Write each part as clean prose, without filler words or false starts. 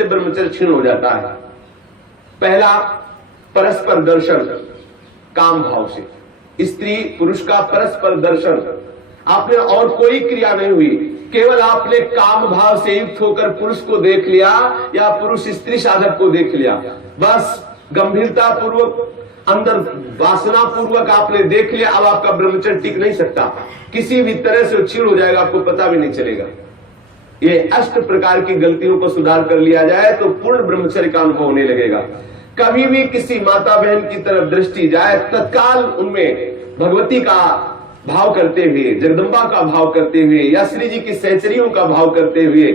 से ब्रह्मचर्य क्षीण हो जाता है। पहला, परस्पर दर्शन काम भाव से, स्त्री पुरुष का परस्पर दर्शन, आपने और कोई क्रिया नहीं हुई, केवल आपने काम भाव से युक्त होकर पुरुष को देख लिया या पुरुष स्त्री साधक को देख लिया, बस गंभीरता पूर्वक अंदर वासना पूर्वक आपने देख लिया। अब आपका ब्रह्मचर्य टिक नहीं सकता, किसी भी तरह से क्षीण हो जाएगा, आपको पता भी नहीं चलेगा। ये 8 प्रकार की गलतियों को सुधार कर लिया जाए तो पूर्ण ब्रह्मचर्य का अनुभव होने लगेगा। कभी भी किसी माता बहन की तरफ दृष्टि जाए, तत्काल उनमें भगवती का भाव करते हुए, जगदम्बा का भाव करते हुए, या श्री जी की सहचरियों का भाव करते हुए,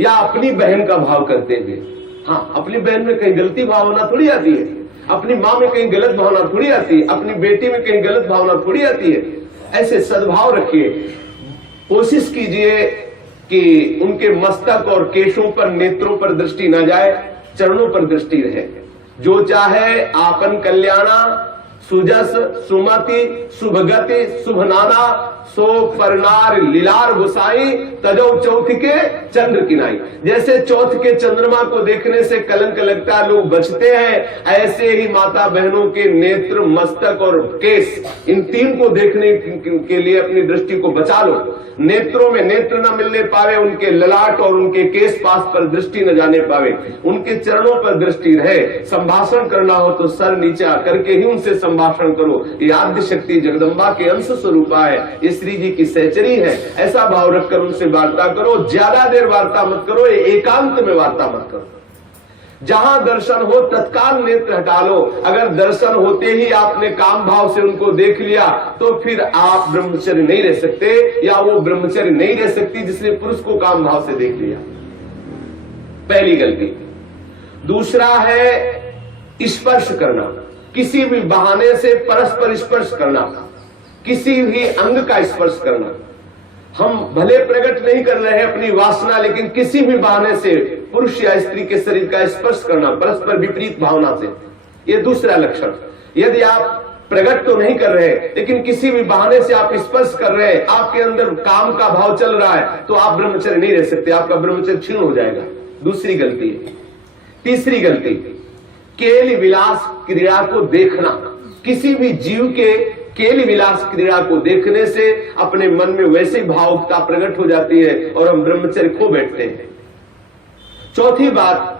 या अपनी बहन का भाव करते हुए। हाँ, अपनी बहन में कहीं गलती भावना थोड़ी आती है, अपनी माँ में कहीं गलत भावना थोड़ी आती है, अपनी बेटी में कहीं गलत भावना थोड़ी आती है। ऐसे सद्भाव रखिए, कोशिश कीजिए कि उनके मस्तक और केशों पर, नेत्रों पर दृष्टि न जाए, चरणों पर दृष्टि रहे। जो चाहे आपन कल्याणा, सुजस सुमति शुभगति शुभनाना, सो परनार लीलार गुसाई, तजो चौथ के चंद्र किनाई। जैसे चौथ के चंद्रमा को देखने से कलंक लगता है, लोग बचते हैं, ऐसे ही माता बहनों के नेत्र, मस्तक और केस, इन 3 को देखने के लिए अपनी दृष्टि को बचा लो। नेत्रों में नेत्र न मिलने पावे, उनके ललाट और उनके केस पास पर दृष्टि न जाने पावे, उनके चरणों पर दृष्टि रहे। संभाषण करना हो तो सर नीचा करके ही उनसे संभाषण करो। ये आद्य शक्ति जगदम्बा के अंश स्वरूपा है, ये श्री जी की सहचरी है। ऐसा भाव रखकर उनसे वार्ता करो। ज्यादा देर वार्ता मत करो, ये एकांत में वार्ता मत करो। जहां दर्शन हो तत्काल नेत्र हटा लो। अगर दर्शन होते ही आपने काम भाव से उनको देख लिया तो फिर आप ब्रह्मचर्य नहीं रह सकते, या वो ब्रह्मचर्य नहीं रह सकती जिसने पुरुष को काम भाव से देख लिया। पहली गलती। दूसरा है स्पर्श करना, किसी भी बहाने से परस्पर स्पर्श करना, किसी भी अंग का स्पर्श करना। हम भले प्रकट नहीं कर रहे हैं अपनी वासना, लेकिन किसी भी बहाने से पुरुष या स्त्री के शरीर का स्पर्श करना परस्पर विपरीत भावना से, यह दूसरा लक्षण। यदि आप प्रकट तो नहीं कर रहे लेकिन किसी भी बहाने से आप स्पर्श कर रहे हैं, आपके अंदर काम का भाव चल रहा है, तो आप ब्रह्मचर्य नहीं रह सकते, आपका ब्रह्मचर्य क्षीण हो जाएगा। दूसरी गलती है। तीसरी गलती, केल विलास क्रीड़ा को देखना। किसी भी जीव के केल विलास क्रीड़ा को देखने से अपने मन में वैसे भावुकता प्रकट हो जाती है और हम ब्रह्मचर्य खो बैठते हैं। चौथी बात,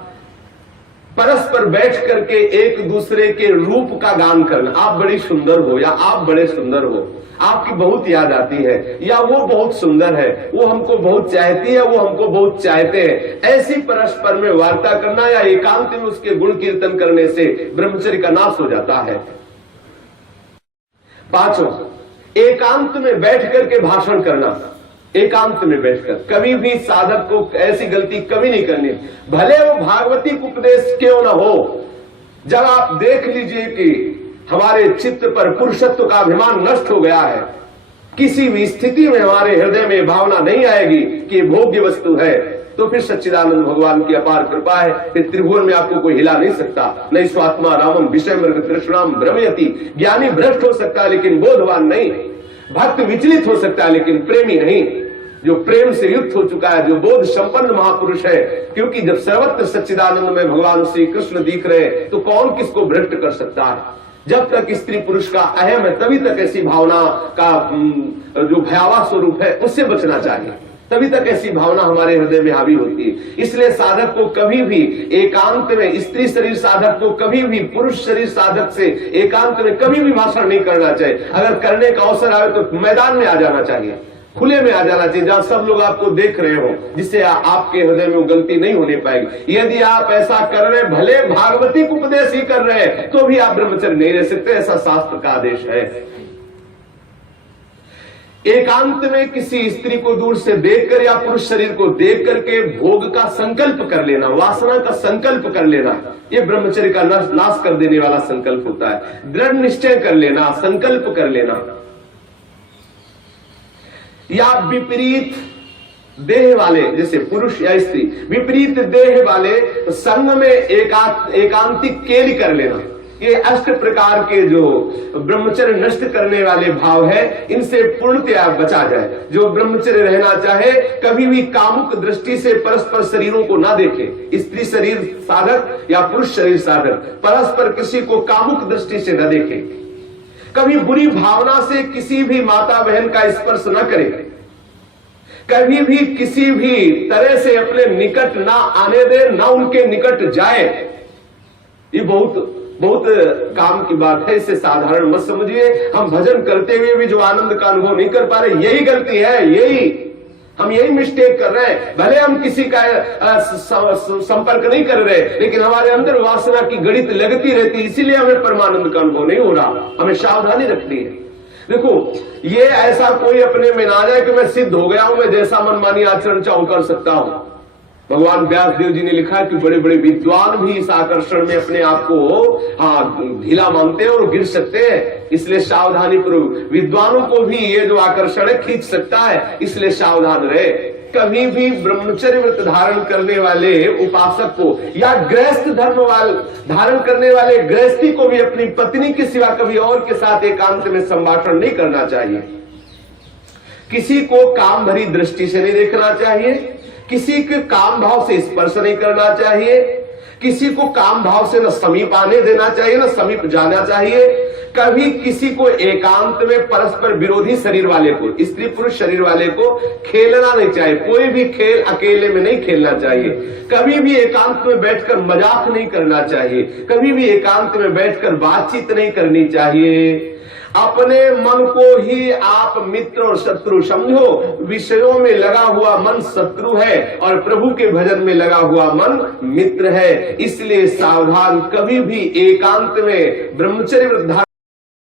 परस्पर बैठ करके एक दूसरे के रूप का गान करना। आप बड़ी सुंदर हो, या आप बड़े सुंदर हो, आपकी बहुत याद आती है, या वो बहुत सुंदर है, वो हमको बहुत चाहती है, वो हमको बहुत चाहते हैं। ऐसी परस्पर में वार्ता करना या एकांत में उसके गुण कीर्तन करने से ब्रह्मचर्य का नाश हो जाता है। पांचों, एकांत में बैठ करके भाषण करना। एकांत में बैठकर कभी भी साधक को ऐसी गलती कभी नहीं करनी, भले वो भागवती उपदेश क्यों न हो। जब आप देख लीजिए कि हमारे चित्त पर पुरुषत्व का अभिमान नष्ट हो गया है, किसी भी स्थिति में हमारे हृदय में भावना नहीं आएगी कि भोग्य वस्तु है, तो फिर सच्चिदानंद भगवान की अपार कृपा है, फिर त्रिभुवन में आपको कोई हिला नहीं सकता। नहीं स्वात्मा रामम विषय मृग तृष्णाम भ्रमयति। ज्ञानी भ्रष्ट हो सकता है लेकिन बोधवान नहीं, भक्त विचलित हो सकता है लेकिन प्रेमी नहीं। जो प्रेम से युक्त हो चुका है, जो बोध संपन्न महापुरुष है, क्योंकि जब सर्वत्र सच्चिदानंद में भगवान श्री कृष्ण दिख रहे हैं तो कौन किसको भ्रष्ट कर सकता है। जब तक स्त्री पुरुष का अहम है तभी तक ऐसी भावना का जो भयावह स्वरूप है उससे बचना चाहिए, तभी तक ऐसी भावना हमारे हृदय में हावी होती है। इसलिए साधक को कभी भी एकांत में, स्त्री शरीर साधक को कभी भी पुरुष शरीर साधक से एकांत में कभी भी भाषण नहीं करना चाहिए। अगर करने का अवसर आए तो मैदान में आ जाना चाहिए, खुले में आ जाना चाहिए, जहां सब लोग आपको देख रहे हो, जिससे आपके हृदय में वो गलती नहीं होने पाएगी। यदि आप ऐसा कर रहे, भले भागवती उपदेश ही कर रहे हैं, तो भी आप ब्रह्मचर्य नहीं रह सकते, ऐसा शास्त्र का आदेश है। एकांत में किसी स्त्री को दूर से देखकर या पुरुष शरीर को देख करके भोग का संकल्प कर लेना, वासना का संकल्प कर लेना, यह ब्रह्मचर्य का नाश कर देने वाला संकल्प होता है। दृढ़ निश्चय कर लेना, संकल्प कर लेना। या विपरीत देह वाले, जैसे पुरुष या स्त्री, विपरीत देह वाले संग में एकांतिक केली कर लेना। ये अष्ट प्रकार के जो ब्रह्मचर्य नष्ट करने वाले भाव है, इनसे पूर्णतया बचा जाए। जो ब्रह्मचर्य रहना चाहे, कभी भी कामुक दृष्टि से परस्पर शरीरों को ना देखे। स्त्री शरीर साधक या पुरुष शरीर साधक परस्पर किसी को कामुक दृष्टि से न देखे। कभी बुरी भावना से किसी भी माता बहन का स्पर्श न करे। कभी भी किसी भी तरह से अपने निकट ना आने दे, ना उनके निकट जाए। ये बहुत काम की बात है, इसे साधारण मत समझिए। हम भजन करते हुए भी जो आनंद का अनुभव नहीं कर पा रहे, यही गलती है, हम यही मिस्टेक कर रहे हैं। भले हम किसी का संपर्क नहीं कर रहे, लेकिन हमारे अंदर वासना की गणित लगती रहती, इसीलिए हमें परमानंद का अनुभव नहीं हो रहा। हमें सावधानी रखनी है। देखो, ये ऐसा कोई अपने में ना जाए कि मैं सिद्ध हो गया हूं, मैं जैसा मनमानी आचरण चाहूं कर सकता हूं। भगवान व्यास देव जी ने लिखा कि बड़े बड़े विद्वान भी इस आकर्षण में अपने आप को ढीला मानते हैं और गिर सकते हैं। इसलिए सावधानी पूर्वक, विद्वानों को भी ये जो आकर्षण है खींच सकता है, इसलिए सावधान रहे। कभी भी ब्रह्मचर्य व्रत धारण करने वाले उपासक को या गृहस्थ धर्म धारण करने वाले गृहस्थी को भी अपनी पत्नी के सिवा कभी और के साथ एकांत में संभाषण नहीं करना चाहिए। किसी को काम भरी दृष्टि से नहीं देखना चाहिए। किसी के काम भाव से स्पर्श नहीं करना चाहिए। किसी को काम भाव से न समीप आने देना चाहिए, न समीप जाना चाहिए। कभी किसी को एकांत में परस्पर विरोधी शरीर वाले को, स्त्री पुरुष शरीर वाले को खेलना नहीं चाहिए। कोई भी खेल अकेले में नहीं खेलना चाहिए। कभी भी एकांत में बैठकर मजाक नहीं करना चाहिए। कभी भी एकांत में बैठकर बातचीत नहीं करनी चाहिए। अपने मन को ही आप मित्र और शत्रु समझो। विषयों में लगा हुआ मन शत्रु है और प्रभु के भजन में लगा हुआ मन मित्र है। इसलिए सावधान, कभी भी एकांत में ब्रह्मचर्य